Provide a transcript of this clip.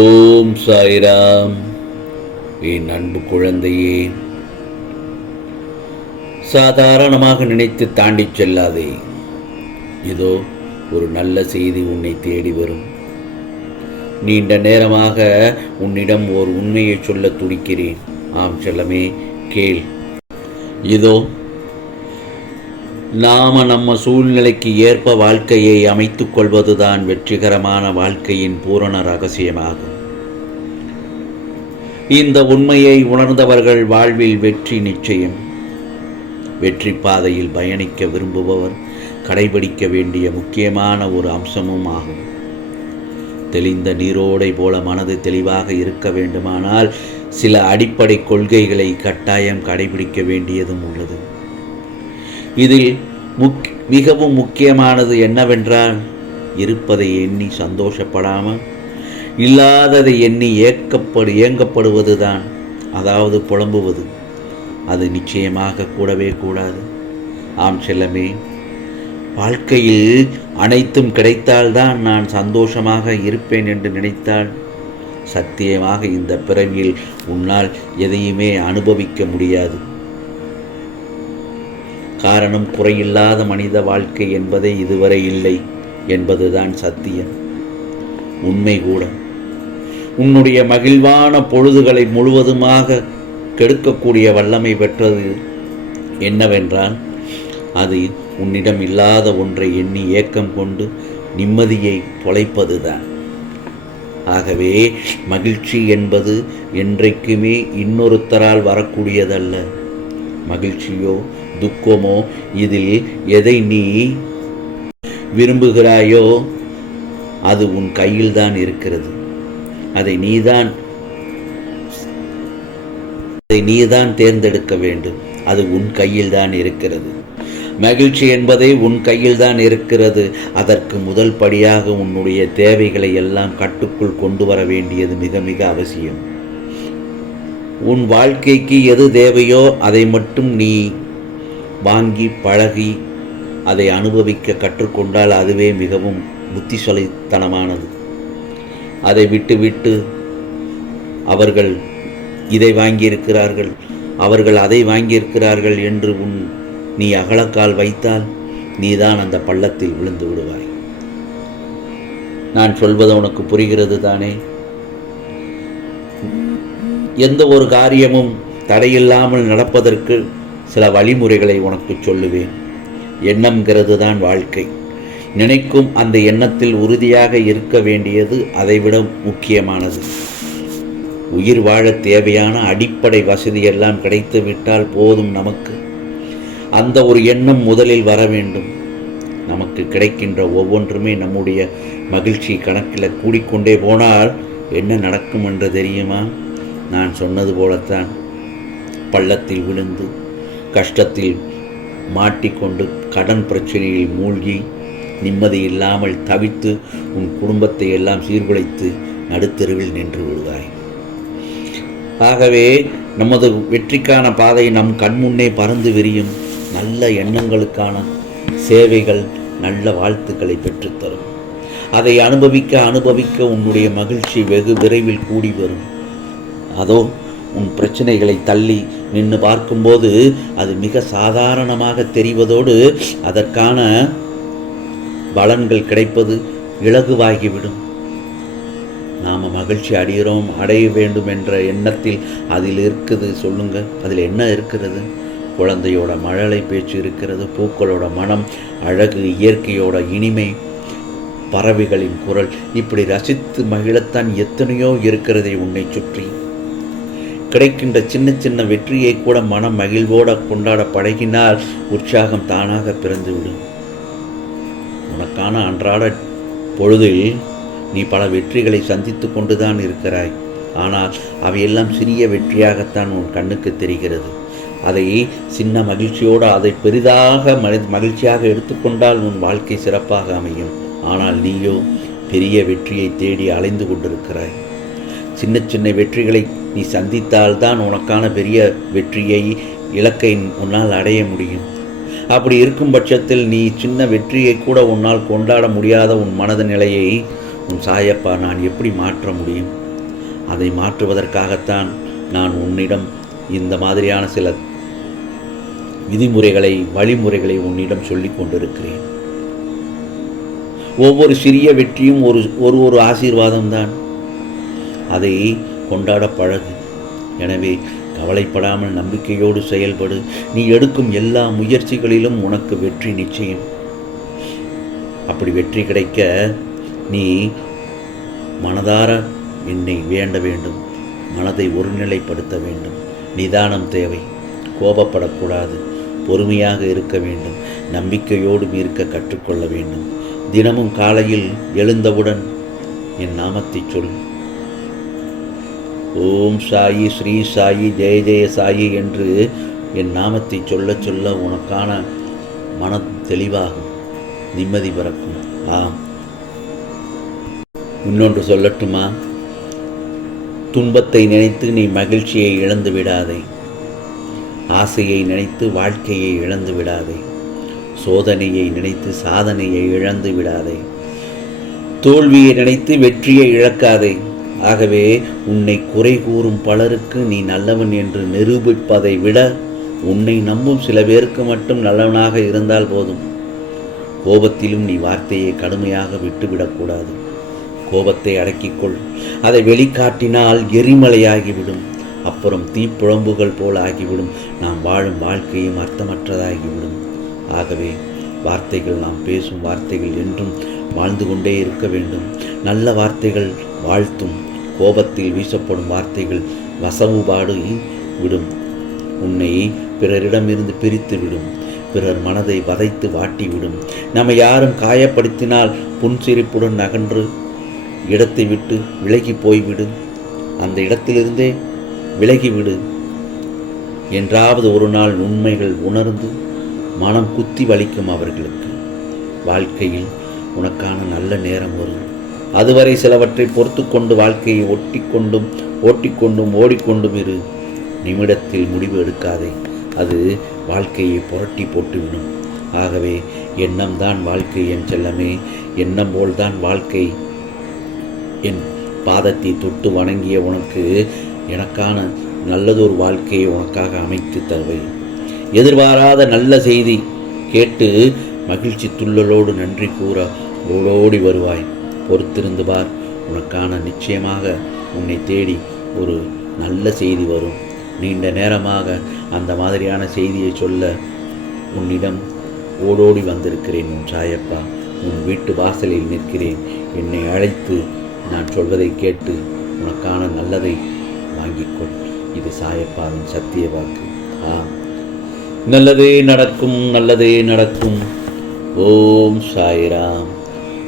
ஓம் சாய்ராம். என் அன்பு குழந்தையே சாதாரணமாக நினைத்து தாண்டிச் செல்லாதே. இதோ ஒரு நல்ல செய்தி உன்னை தேடி வரும். நீண்ட நேரமாக உன்னிடம் ஓர் உண்மையை சொல்ல துடிக்கிறேன். ஆம் செல்லமே கேள். இதோ நாம நம்ம சூழ்நிலைக்கு ஏற்ப வாழ்க்கையை அமைத்துக் கொள்வதுதான் வெற்றிகரமான வாழ்க்கையின் பூரண ரகசியமாகும். இந்த உண்மையை உணர்ந்தவர்கள் வாழ்வில் வெற்றி நிச்சயம். வெற்றி பாதையில் பயணிக்க விரும்புபவர் கடைபிடிக்க வேண்டிய முக்கியமான ஒரு அம்சமும் ஆகும். தெளிந்த நீரோடை போல மனது தெளிவாக இருக்க வேண்டுமானால் சில அடிப்படை கொள்கைகளை கட்டாயம் கடைபிடிக்க வேண்டியதும் உள்ளது. இதில் முக் மிகவும் முக்கியமானது என்னவென்றால் இருப்பதை எண்ணி சந்தோஷப்படாமல் இல்லாததை எண்ணி ஏக்கப்படு ஏங்கப்படுவதுதான் அதாவது புலம்புவது. அது நிச்சயமாக கூடவே கூடாது. ஆம் செல்லமே வாழ்க்கையில் அனைத்தும் கிடைத்தால்தான் நான் சந்தோஷமாக இருப்பேன் என்று நினைத்தால் சத்தியமாக இந்த பிறவியில் உன்னால் எதையுமே அனுபவிக்க முடியாது. காரணம் குறையில்லாத மனித வாழ்க்கை என்பதே இதுவரை இல்லை என்பதுதான் சத்தியம். உண்மை கூட. உன்னுடைய மகிழ்வான பொழுதுகளை முழுவதுமாக கெடுக்கக்கூடிய வல்லமை பெற்றது என்னவென்றால் அது உன்னிடம் இல்லாத ஒன்றை எண்ணி ஏக்கம் கொண்டு நிம்மதியை தொலைப்பதுதான். ஆகவே மகிழ்ச்சி என்பது என்றைக்குமே இன்னொருத்தரால் வரக்கூடியதல்ல. மகிழ்ச்சியோ துக்கமோ இதில் எதை நீ விரும்புகிறாயோ அது உன் கையில் தான் இருக்கிறது. அதை நீதான் அதை நீதான் தேர்ந்தெடுக்க வேண்டும். அது உன் கையில் தான் இருக்கிறது. மகிழ்ச்சி என்பதை உன் கையில்தான் இருக்கிறது. அதற்கு முதல் படியாக உன்னுடைய தேவைகளை எல்லாம் கட்டுக்குள் கொண்டு வர வேண்டியது மிக மிக அவசியம். உன் வாழ்க்கைக்கு எது தேவையோ அதை மட்டும் நீ வாங்கி பழகி அதை அனுபவிக்க கற்றுக்கொண்டால் அதுவே மிகவும் புத்திசலித்தனமானது. அதை விட்டுவிட்டு அவர்கள் இதை வாங்கியிருக்கிறார்கள் அவர்கள் அதை வாங்கியிருக்கிறார்கள் என்று உன் நீ அகலக்கால் வைத்தால் நீதான் அந்த பள்ளத்தில் விழுந்து விடுவாய். நான் சொல்வது உனக்கு புரிகிறது தானே? எந்த ஒரு காரியமும் தடையில்லாமல் நடப்பதற்கு சில வழிமுறைகளை உனக்கு சொல்லுவேன். எண்ணம்ங்கிறது தான் வாழ்க்கை. நினைக்கும் அந்த எண்ணத்தில் உறுதியாக இருக்க வேண்டியது அதைவிட முக்கியமானது. உயிர் வாழ தேவையான அடிப்படை வசதியெல்லாம் கிடைத்து விட்டால் போதும் நமக்கு. அந்த ஒரு எண்ணம் முதலில் வர வேண்டும். நமக்கு கிடைக்கின்ற ஒவ்வொன்றுமே நம்முடைய மகிழ்ச்சி கணக்கில் கூடிக்கொண்டே போனால் என்ன நடக்கும் என்று தெரியுமா? நான் சொன்னது போலத்தான். பள்ளத்தில் விழுந்து கஷ்டத்தில் மாட்டிக்கொண்டு கடன் பிரச்சனையில் மூழ்கி நிம்மதி இல்லாமல் தவித்து உன் குடும்பத்தை எல்லாம் சீர்குலைத்து நடுத்தெருவில் நின்று விடுவாய். ஆகவே நமது வெற்றிக்கான பாதை நம் கண்முன்னே பறந்து விரியும் நல்ல எண்ணங்களுக்கான சேவைகள் நல்ல வாழ்த்துக்களை பெற்றுத்தரும். அதை அனுபவிக்க அனுபவிக்க உன்னுடைய மகிழ்ச்சி வெகு விரைவில் கூடி வரும். அதோ உன் பிரச்சனைகளை தள்ளி நின்று பார்க்கும்போது அது மிக சாதாரணமாக தெரிவதோடு அதற்கான பலன்கள் கிடைப்பது இலகுவாகிவிடும். நாம் மகிழ்ச்சி அடைகிறோம் அடைய வேண்டும் என்ற எண்ணத்தில் அதில் இருக்குது. சொல்லுங்க அதில் என்ன இருக்கிறது? குழந்தையோட மழலை பேச்சு இருக்கிறது பூக்களோட மனம் அழகு இயற்கையோட இனிமை பறவைகளின் குரல். இப்படி ரசித்து மகிழத்தான் எத்தனையோ இருக்கிறதை உன்னை சுற்றி. கிடைக்கின்ற சின்ன சின்ன வெற்றியை கூட மனம் மகிழ்வோட கொண்டாட பழகினால் உற்சாகம் தானாக பிறந்துவிடும். உனக்கான அன்றாட பொழுதில் நீ பல வெற்றிகளை சந்தித்து கொண்டுதான் இருக்கிறாய். ஆனால் அவையெல்லாம் சிறிய வெற்றியாகத்தான் உன் கண்ணுக்கு தெரிகிறது. அதை சின்ன மகிழ்ச்சியோடு அதை பெரிதாக மகிழ்ச்சியாக எடுத்துக்கொண்டால் உன் வாழ்க்கை சிறப்பாக அமையும். ஆனால் நீயோ பெரிய வெற்றியை தேடி அலைந்து கொண்டிருக்கிறாய். சின்ன சின்ன வெற்றிகளை நீ சந்தித்தால்தான் உனக்கான பெரிய வெற்றியை இலக்கை உன்னால் அடைய முடியும். அப்படி இருக்கும் பட்சத்தில் நீ சின்ன வெற்றியை கூட உன்னால் கொண்டாட முடியாத உன் மனத நிலையை உன் சாயப்பா நான் எப்படி மாற்ற முடியும்? அதை மாற்றுவதற்காகத்தான் நான் உன்னிடம் இந்த மாதிரியான சில விதிமுறைகளை வழிமுறைகளை உன்னிடம் சொல்லிக் கொண்டிருக்கிறேன். ஒவ்வொரு சிறிய வெற்றியும் ஒரு ஒரு ஒரு ஆசீர்வாதம் தான் அதை கொண்டாட பழகு. எனவே கவலைப்படாமல் நம்பிக்கையோடு செயல்படு. நீ எடுக்கும் எல்லா முயற்சிகளிலும் உனக்கு வெற்றி நிச்சயம். அப்படி வெற்றி கிடைக்க நீ மனதார என்னை வேண்ட வேண்டும். மனதை ஒருநிலைப்படுத்த வேண்டும். நிதானம் தேவை. கோபப்படக்கூடாது. பொறுமையாக இருக்க வேண்டும். நம்பிக்கையோடு இருக்க கற்றுக்கொள்ள வேண்டும். தினமும் காலையில் எழுந்தவுடன் என் நாமத்தை சொல். ஓம் சாயி ஸ்ரீ சாயி ஜெய ஜெய சாயி என்று என் நாமத்தை சொல்ல சொல்ல உனக்கான மனம் தெளிவாகும் நிம்மதி பிறக்கும். ஆ இன்னொன்று சொல்லட்டுமா? துன்பத்தை நினைத்து நீ மகிழ்ச்சியை இழந்து விடாதே. ஆசையை நினைத்து வாழ்க்கையை இழந்து விடாதே. சோதனையை நினைத்து சாதனையை இழந்து விடாதே. தோல்வியை நினைத்து வெற்றியை இழக்காதே. ஆகவே உன்னை குறை கூறும் பலருக்கு நீ நல்லவன் என்று நிரூபிப்பதை விட உன்னை நம்பும் சில பேருக்கு மட்டும் நல்லவனாக இருந்தால் போதும். கோபத்திலும் நீ வார்த்தையை கடுமையாக விட்டுவிடக்கூடாது கோபத்தை அடக்கிக்கொள். அதை வெளிக்காட்டினால் எரிமலையாகிவிடும். அப்புறம் தீப்புழம்புகள் போல் ஆகிவிடும். நாம் வாழும் வாழ்க்கையும் அர்த்தமற்றதாகிவிடும். ஆகவே வார்த்தைகள் நாம் பேசும் வார்த்தைகள் என்றும் வாழ்ந்து கொண்டே இருக்க வேண்டும். நல்ல வார்த்தைகள் வாழ்த்தும். கோபத்தில் வீசப்படும் வார்த்தைகள் வசவுபாடு விடும். உன்னை பிறரிடமிருந்து பிரித்து விடும். பிறர் மனதை வதைத்து வாட்டிவிடும் நம்மை யாரும் காயப்படுத்தினால் புன்சிரிப்புடன் நகன்று இடத்தை விட்டு விலகி போய்விடு. அந்த இடத்திலிருந்தே விலகிவிடு என்றாவது ஒரு நாள் உண்மைகள் உணர்ந்து மனம் குத்தி வலிக்கும் அவர்களுக்கு. வாழ்க்கையில் உனக்கான நல்ல நேரம் வரும். அதுவரை சிலவற்றை பொறுத்து கொண்டு வாழ்க்கையை ஒட்டிக்கொண்டும் ஓட்டிக்கொண்டும் ஓடிக்கொண்டும் இரு. நிமிடத்தில் முடிவு எடுக்காதே. அது வாழ்க்கையை புரட்டி போட்டுவிடும். ஆகவே எண்ணம்தான் வாழ்க்கை என் செல்லமே. எண்ணம் போல்தான் வாழ்க்கை. என் பாதத்தை தொட்டு வணங்கிய உனக்கு எனக்கான நல்லதொரு வாழ்க்கையை உனக்காக அமைத்து தருவேன் எதிர்பாராத நல்ல செய்தி கேட்டு மகிழ்ச்சி துள்ளலோடு நன்றி கூற ஓடோடி வருவாய். பொறுத்திருந்து பார் உனக்கான நிச்சயமாக உன்னை தேடி ஒரு நல்ல செய்தி வரும். நீண்ட நேரமாக அந்த மாதிரியான செய்தியை சொல்ல உன்னிடம் ஓடோடி வந்திருக்கிறேன் உன் சாயப்பா. உன் வீட்டு வாசலில் நிற்கிறேன். என்னை அழைத்து நான் சொல்வதை கேட்டு உனக்கான நல்லதை வாங்கிக்கொள் இது சாயப்பாவின் சத்திய வாக்கு. ஆ நல்லதே நடக்கும் நல்லதே நடக்கும். ஓம் சாய்ராம்.